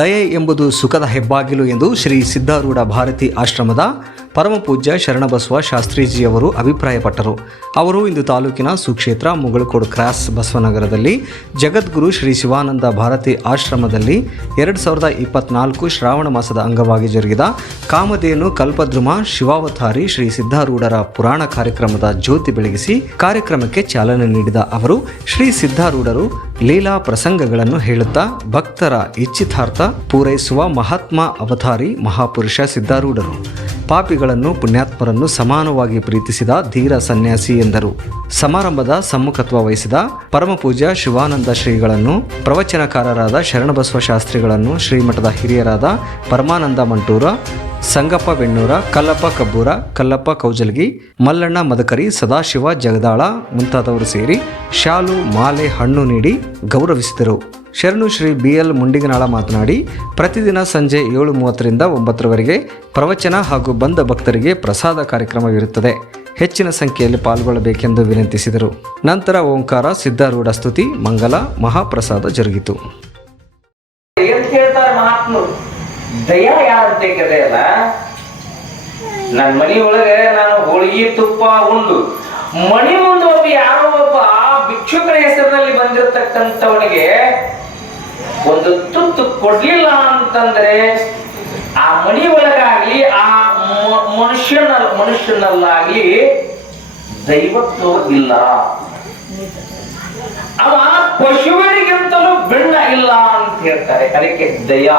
ದಯೆ ಎಂಬುದು ಸುಖದ ಹೆಬ್ಬಾಗಿಲು ಎಂದು ಶ್ರೀ ಸಿದ್ಧಾರೂಢ ಭಾರತಿ ಆಶ್ರಮದ ಪರಮಪೂಜ್ಯ ಶರಣಬಸವ ಶಾಸ್ತ್ರೀಜಿಯವರು ಅಭಿಪ್ರಾಯಪಟ್ಟರು. ಅವರು ಇಂದು ತಾಲೂಕಿನ ಸುಕ್ಷೇತ್ರ, ಮುಗಳಕೋಡು ಕ್ರಾಸ್ ಬಸವನಗರದಲ್ಲಿ ಜಗದ್ಗುರು ಶ್ರೀ ಶಿವಾನಂದ ಭಾರತಿ ಆಶ್ರಮದಲ್ಲಿ ಎರಡು ಸಾವಿರದ ಇಪ್ಪತ್ನಾಲ್ಕು ಶ್ರಾವಣ ಮಾಸದ ಅಂಗವಾಗಿ ಜರುಗಿದ ಕಾಮಧೇನು ಕಲ್ಪದ್ರುಮ ಶಿವಾವತಾರಿ ಶ್ರೀ ಸಿದ್ಧಾರೂಢರ ಪುರಾಣ ಕಾರ್ಯಕ್ರಮದ ಜ್ಯೋತಿ ಬೆಳಗಿಸಿ ಕಾರ್ಯಕ್ರಮಕ್ಕೆ ಚಾಲನೆ ನೀಡಿದ ಅವರು, ಶ್ರೀ ಸಿದ್ಧಾರೂಢರು ಲೀಲಾ ಪ್ರಸಂಗಗಳನ್ನು ಹೇಳುತ್ತಾ ಭಕ್ತರ ಇಚ್ಛಿತಾರ್ಥ ಪೂರೈಸುವ ಮಹಾತ್ಮ ಅವತಾರಿ ಮಹಾಪುರುಷ ಸಿದ್ಧಾರೂಢರು. ಪಾಪಿಗಳನ್ನು ಪುಣ್ಯಾತ್ಮರನ್ನು ಸಮಾನವಾಗಿ ಪ್ರೀತಿಸಿದ ಧೀರ ಸನ್ಯಾಸಿ ಎಂದರು. ಸಮಾರಂಭದ ಸಮ್ಮುಖತ್ವ ವಹಿಸಿದ ಪರಮಪೂಜ್ಯ ಶಿವಾನಂದ ಶ್ರೀಗಳನ್ನು, ಪ್ರವಚನಕಾರರಾದ ಶರಣಬಸವ ಶಾಸ್ತ್ರಿಗಳನ್ನು, ಶ್ರೀಮಠದ ಹಿರಿಯರಾದ ಪರಮಾನಂದ ಮಂಟೂರ ಸಂಗಪ್ಪ ಬೆಣ್ಣೂರ, ಕಲ್ಲಪ್ಪ ಕಬ್ಬೂರ, ಕಲ್ಲಪ್ಪ ಕೌಜಲ್ಗಿ, ಮಲ್ಲಣ್ಣ ಮದಕರಿ, ಸದಾಶಿವ ಜಗದಾಳ ಮುಂತಾದವರು ಸೇರಿ ಶಾಲು, ಮಾಲೆ, ಹಣ್ಣು ನೀಡಿ ಗೌರವಿಸಿದರು. ಶರಣು ಶ್ರೀ ಬಿ ಎಲ್ ಮುಂಡಿಗನಾಳ ಮಾತನಾಡಿ, ಪ್ರತಿದಿನ ಸಂಜೆ ಏಳು ಮೂವತ್ತರಿಂದ ಒಂಬತ್ತರವರೆಗೆ ಪ್ರವಚನ ಹಾಗೂ ಬಂದ ಭಕ್ತರಿಗೆ ಪ್ರಸಾದ ಕಾರ್ಯಕ್ರಮವಿರುತ್ತದೆ. ಹೆಚ್ಚಿನ ಸಂಖ್ಯೆಯಲ್ಲಿ ಪಾಲ್ಗೊಳ್ಳಬೇಕೆಂದು ವಿನಂತಿಸಿದರು. ನಂತರ ಓಂಕಾರ, ಸಿದ್ಧಾರೂಢ ಸ್ತುತಿ, ಮಂಗಲ, ಮಹಾಪ್ರಸಾದ ಜರುಗಿತು. ದಯ ಯಾರಂತೆ ಅಲ್ಲ? ನನ್ನ ಮನಿ ಒಳಗೆ ನಾನು ಹೋಳಿಗೆ ತುಪ್ಪ ಉಂಡು. ಮಣಿ ಮುಂದೆ ಒಬ್ಬ ಯಾರೋ ಒಬ್ಬ ಭಿಕ್ಷುಕರ ಹೆಸರಿನಲ್ಲಿ ಬಂದಿರತಕ್ಕಂಥವನಿಗೆ ಒಂದು ತುತ್ತು ಕೊಡ್ಲಿಲ್ಲ ಅಂತಂದ್ರೆ ಆ ಮಣಿ ಒಳಗಾಗ್ಲಿ, ಆ ಮನುಷ್ಯನ ಮನುಷ್ಯನಲ್ಲಾಗ್ಲಿ ದೈವತ್ವ ಇಲ್ಲ. ಅವ ಪಶುವರಿಗಿಂತಲೂ ಬೆಣ್ಣ ಇಲ್ಲ ಅಂತ ಹೇಳ್ತಾರೆ. ಅದಕ್ಕೆ ದಯ.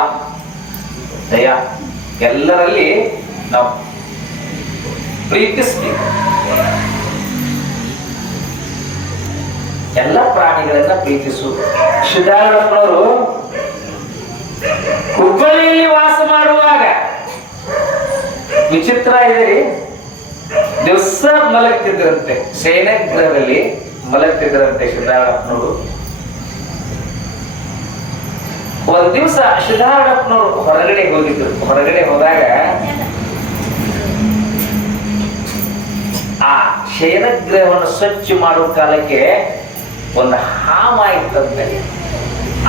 ದಯ ಎಲ್ಲರಲ್ಲಿ ನಾವು ಪ್ರೀತಿಸ್ಬೇಕು. ಎಲ್ಲ ಪ್ರಾಣಿಗಳನ್ನ ಪ್ರೀತಿಸು ಸಿದ್ಧಾರೂಢಪ್ಪನವರು ಹುಬ್ಬಳ್ಳಿಯಲ್ಲಿ ವಾಸ ಮಾಡುವಾಗ ವಿಚಿತ್ರ ಇದೆ ದಿವಸ ಮಲಗ್ತಿದ್ರಂತೆ. ಶಯನಗೃಹದಲ್ಲಿ ಮಲಗ್ತಿದ್ರಂತೆ ಸಿದ್ಧಾರೂಢಪ್ಪನವರು ಒಂದ್ ದಿವಸ ಸಿದ್ಧಾರಣಪ್ಪನವರು ಹೊರಗಡೆ ಹೋಗಿದ್ರು. ಹೊರಗಡೆ ಹೋದಾಗ ಆ ಶಯನಗ್ರಹವನ್ನು ಸ್ವಚ್ಛ ಮಾಡುವ ಕಾಲಕ್ಕೆ ಒಂದು ಹಾಮ ಇತ್ತಂತೆ.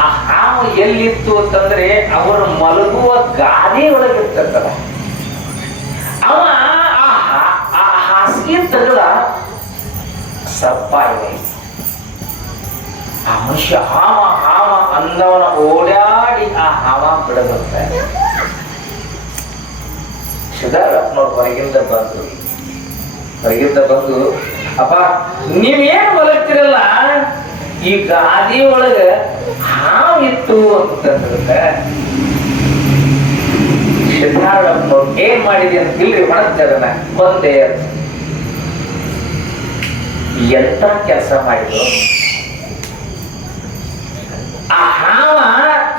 ಆ ಹಾಮ ಎಲ್ಲಿತ್ತು ಅಂತಂದ್ರೆ ಅವರು ಮಲಗುವ ಗಾದಿ ಒಳಗಿರ್ತದ ಅವ ಆ ಹಾಸಿಗೆ ತಗದ ಸರ್ಪ ಇದೆ ಆ ಮನುಷ್ಯ ಹಾಮ ಅಂದವನ ಓಡಾಡಿ ಆ ಹಾವ ಬಿಡದಂತೆ. ಸಿದ್ಧಾರಪ್ಪನವ್ರು ಹೊರಗಿಂದ ಬಂದ್ರು ಹೊರಗಿಂದ ಬಂದು, ಅಪ್ಪ, ನೀವೇನ್ ಮಲಗ್ತಿರಲ್ಲ ಈ ಗಾದಿ ಒಳಗ ಹಾವಿತ್ತು ಅಂತಂದ್ರೆ ಸಿದ್ಧಾರಪ್ಪನವ್ರು ಏನ್ ಮಾಡಿದೆ ಅಂತ ಇಲ್ರಿ ಹೊಣಗ್ತಾರನ ಕೊಂದೆ ಅಂತ. ಎಂತ ಕೆಲಸ ಮಾಡಿದ್ರು ಆ ಹಾವ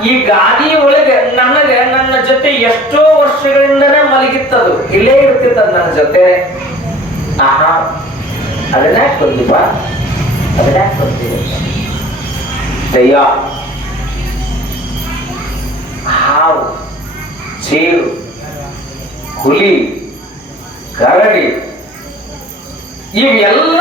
ಈ ಗಾದಿ ಒಳಗೆ ನನಗೆ ನನ್ನ ಜೊತೆ ಎಷ್ಟೋ ವರ್ಷಗಳಿಂದನೇ ಮಲಗಿತ್ತದು. ಇಲ್ಲೇ ಇರ್ತಿತ್ತದ ನನ್ನ ಜೊತೆ. ಆಹಾ. ಅದನ್ನೇ ಕೊಂದಿಪ್ಪ ಅದನ್ನೇ ಕೊಂದಿದೆ ದಯ್ಯ. ಹಾವು, ಚೇರು, ಹುಲಿ ಕರಡಿ ಇವೆಲ್ಲ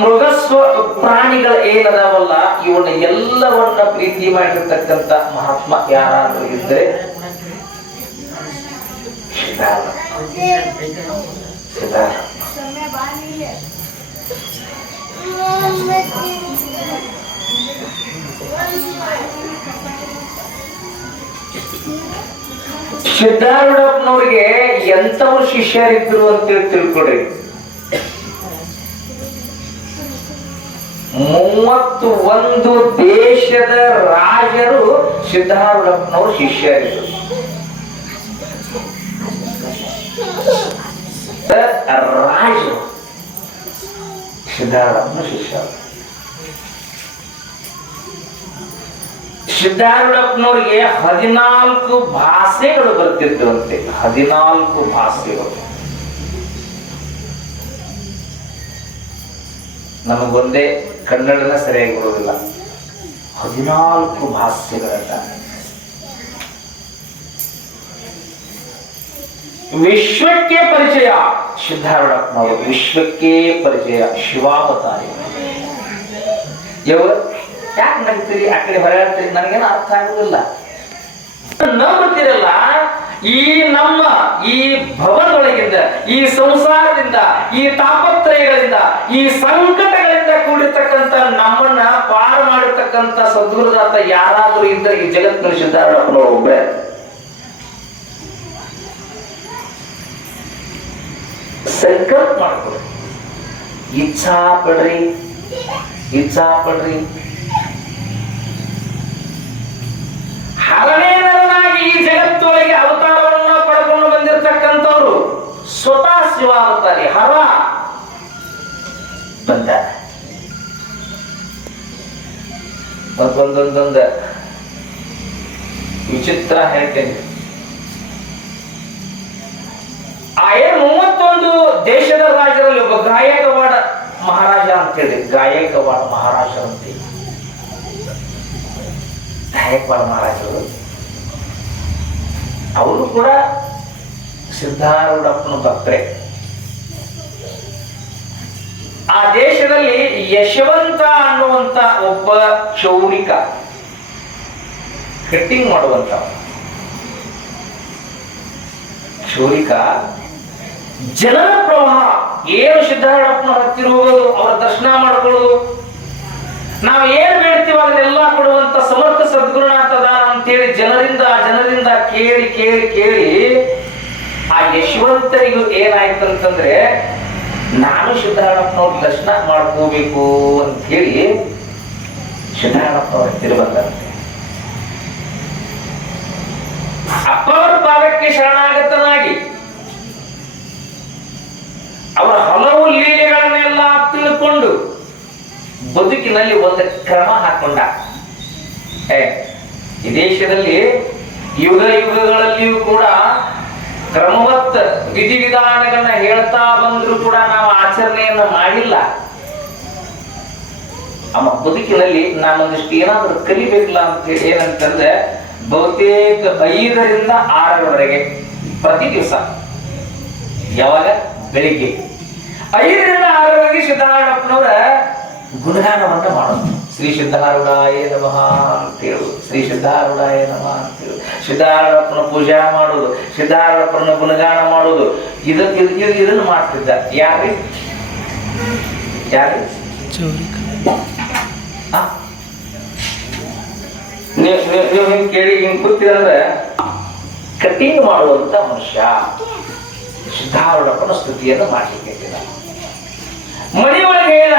ಮೃಗಸ್ವ ಪ್ರಾಣಿಗಳ ಏನದಾವಲ್ಲ ಇವನ್ನ ಎಲ್ಲವನ್ನ ಪ್ರೀತಿ ಮಾಡಿರ್ತಕ್ಕಂಥ ಮಹಾತ್ಮ ಯಾರಾದ್ರೂ ಇದ್ರೆ ಸಿದ್ಧಾರೂಢ. ಸಿದ್ಧಾರೂಢ. ಸಿದ್ಧಾರೂಢಪ್ಪನವ್ರಿಗೆ ಎಂತವ್ರು ಶಿಷ್ಯರಿದ್ರು ಅಂತೇಳಿ ತಿಳ್ಕೊಡ್ರಿ ಮೂವತ್ತು ಒಂದು ದೇಶದ ರಾಜರು ಸಿದ್ಧಾರೂಢಪ್ಪನವರು ಶಿಷ್ಯರಿದ್ರು. ರಾಜರು ಸಿದ್ಧಾರೂಢಪ್ಪನ ಶಿಷ್ಯರು. ಸಿದ್ಧಾರೂಢಪ್ಪನವರಿಗೆ ಹದಿನಾಲ್ಕು ಭಾಷೆಗಳು ಬರ್ತಿದ್ವಂತೆ ಹದಿನಾಲ್ಕು ಭಾಷೆಗಳು. ನಮಗೊಂದೇ ಕನ್ನಡನ ಸರಿಯಾಗಿ ಬರೋದಿಲ್ಲ ಹದಿನಾಲ್ಕು ಭಾಷೆಗಳನ್ನ ವಿಶ್ವಕ್ಕೆ ಪರಿಚಯ. ಸಿದ್ಧಾರೂಢಪ್ಪನವರು ವಿಶ್ವಕ್ಕೆ ಪರಿಚಯ. ಶಿವಾವತಾರಿ. ಯಾಕೆ ನಗ್ತೀರಿ ಆ ಕಡೆ ಹೊರಗಾಡ್ತೀರಿ? ನನಗೇನು ಅರ್ಥ ಆಗುದಿಲ್ಲ. ನಂಬುತ್ತೀರಲ್ಲ ಈ ನಮ್ಮ ಈ ಭವದೊಳಗಿಂದ ಈ ಸಂಸಾರದಿಂದ, ಈ ತಾಪತ್ರಯಗಳಿಂದ, ಈ ಸಂಕಟಗಳಿಂದ ಕೂಡಿರ್ತಕ್ಕಂಥ ನಮ್ಮನ್ನ ಪಾರು ಮಾಡಿರ್ತಕ್ಕಂಥ ಸದ್ಗುರುದಾತ ಯಾರಾದರೂ ಇದ್ದರೆ ಈ ಜಗತ್ತಿನ ಸಿದ್ಧಾರೂಢಪ್ಪನವರು ಒಬ್ಬರೇ ಸಂಕಲ್ಪ ಮಾಡ್ಕೊಡಿ ಇಚ್ಛಾ ಪಡ್ರಿ. ಇಚ್ಛಾ ಪಡ್ರಿ. ಸ್ವತಃ ಶಿವ ಅಂತಾರೆ ಹರ ಬಂದ ಮತ್ತೊಂದೊಂದೊಂದು ವಿಚಿತ್ರ ಹೇಳ್ತೇನೆ ಆ ಮೂವತ್ತೊಂದು ದೇಶದ ರಾಜರಲ್ಲಿ ಒಬ್ಬ ಗಾಯಕವಾಡ ಮಹಾರಾಜ ಅಂತೇಳಿ ಗಾಯಕವಾಡ ಮಹಾರಾಜ ಅಂತೇಳಿ ಗಾಯಕವಾಡ ಮಹಾರಾಜರು. ಅವರು ಕೂಡ ಸಿದ್ಧಾರೂಢಪ್ಪನ ಭಕ್ತರೆ. ಆ ದೇಶದಲ್ಲಿ ಯಶವಂತ ಅನ್ನುವಂತ ಒಬ್ಬ ಚೌರಿಕ ಕಟ್ಟಿಂಗ್ ಮಾಡುವಂತ. ಚೌರಿಕ ಜನರ ಪ್ರವಾಹ ಏನು ಸಿದ್ಧಾರೂಢಪ್ಪನ ಹತ್ತಿರ ಹೋಗೋದು, ಅವರ ದರ್ಶನ ಮಾಡ್ಕೊಳ್ಳೋದು. ನಾವು ಏನ್ ಬೇಡ್ತೀವ ಅದನ್ನೆಲ್ಲ ಕೊಡುವಂತ ಸಮರ್ಥ ಸದ್ಗುರುನಾಥದ ಅಂತೇಳಿ ಜನರಿಂದ ಜನರಿಂದ ಕೇಳಿ ಕೇಳಿ ಕೇಳಿ ಆ ಯಶವಂತರಿಗೂ ಏನಾಯ್ತು ಅಂತಂದ್ರೆ, ನಾನು ಶುದ್ಧಾರಣಪ್ಪನವ್ರ ದರ್ಶನ ಮಾಡ್ಕೋಬೇಕು ಅಂತ ಹೇಳಿ ಶುದ್ಧಾರಣಪ್ಪನವ್ರ ಹತ್ತಿರ ಬಂದಂತೆ ಅಪ್ಪವರ ಪಾದಕ್ಕೆ ಶರಣಾಗತನಾಗಿ ಅವರ ಹಲವು ಲೀಲೆಗಳನ್ನೆಲ್ಲ ತಿಳ್ಕೊಂಡು ಬದುಕಿನಲ್ಲಿ ಒಂದು ಕ್ರಮ ಹಾಕೊಂಡ. ಈ ದೇಶದಲ್ಲಿ ಯುಗ ಯುಗಗಳಲ್ಲಿಯೂ ಕೂಡ ಕ್ರಮವತ್ತ ವಿಧಿವಿಧಾನಗಳನ್ನ ಹೇಳ್ತಾ ಬಂದ್ರು ಕೂಡ ನಾವು ಆಚರಣೆಯನ್ನ ಮಾಡಿಲ್ಲ. ನಮ್ಮ ಬದುಕಿನಲ್ಲಿ ನಾನೊಂದಿಷ್ಟು ಏನಾದ್ರೂ ಕಲಿಬೇಕಿಲ್ಲ ಅಂತ ಹೇಳಿ ಏನಂತಂದ್ರೆ ಬಹುತೇಕ ಐದರಿಂದ ಆರರವರೆಗೆ ಪ್ರತಿ ದಿವಸ ಯಾವಾಗ? ಬೆಳಿಗ್ಗೆ. ಐದರಿಂದ ಆರರವರೆಗೆ ಸಿದ್ಧಾರೂಢಪ್ಪನವರ ಗುಣಗಾನವನ್ನ ಮಾಡೋದು. ಶ್ರೀ ಸಿದ್ಧಾರೂಢಾಯ ನಮಃ ಅಂತೇಳು ಶ್ರೀ ಸಿದ್ಧಾರೂಢಾಯ ನಮಃ ಅಂತೇಳು ಸಿದ್ಧಾರಪ್ಪನ ಪೂಜಾ ಮಾಡುದು ಸಿದ್ಧಾರೂಢಪ್ಪನ ಗುಣಗಾನ ಮಾಡುದು ಇದು ಇದು ಇದು- ಇದನ್ನ ಮಾಡ್ತಿದ್ದ ಯಾರಿ ಯಾರಿ? ನೀವು ನೀವು ಹಿಂಗ್ ಕೇಳಿ ಹಿಂಗ್ ಕೂತಿರಂದ್ರೆ ಕಟಿಂಗ್ ಮಾಡುವಂತ ಮನುಷ್ಯ. ಸಿದ್ಧಾರೂಢಪ್ಪನ ಸ್ತುತಿಯನ್ನು ಮಾಡ್ಲಿಕ್ಕೆ ಮನೆಯೊಳಗೆ ಹೇಳಿದ